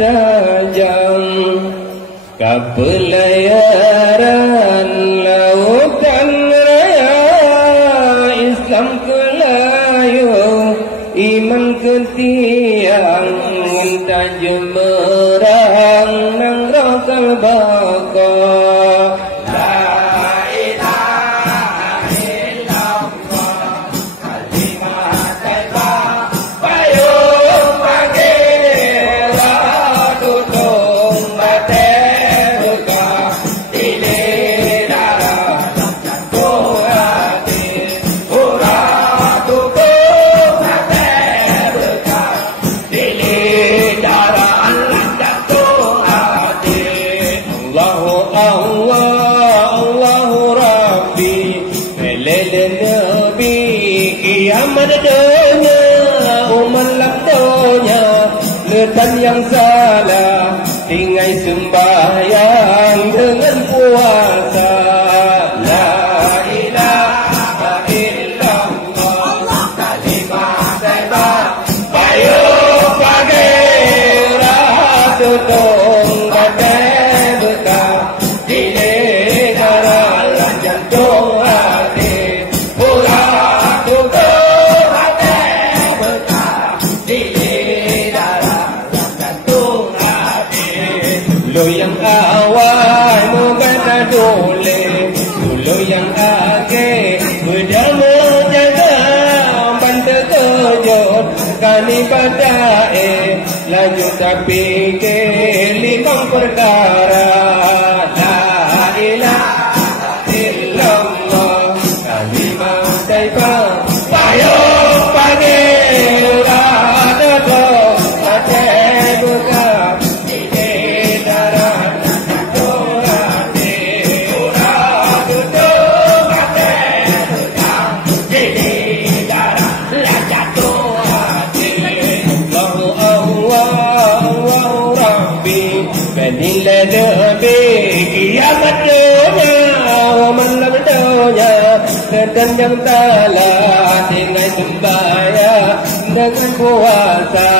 tajam, kepelayaran lautan raya, Islam ke layu, iman ke tiang, tajam merang nang rakal baka. Dan yang salah tinggal sembahyang dengan puasa. La ilaha illallah, kalimah thayyibah, payung pagi ratu tong bagai bekah, di negara jantung hati, pulang tutup hati bekah, di dulu yang awal mubada dole, dulu yang akhir berdama jaga, bantu kejut kani badai, laju tapi ke limang perkara. La ilaha illallah, kalimah thayyibah, payung pagi rada tong hati bekah, kiamat dunia, man berdoanya, dan yang salah tinggal sembahyang dengan puasa.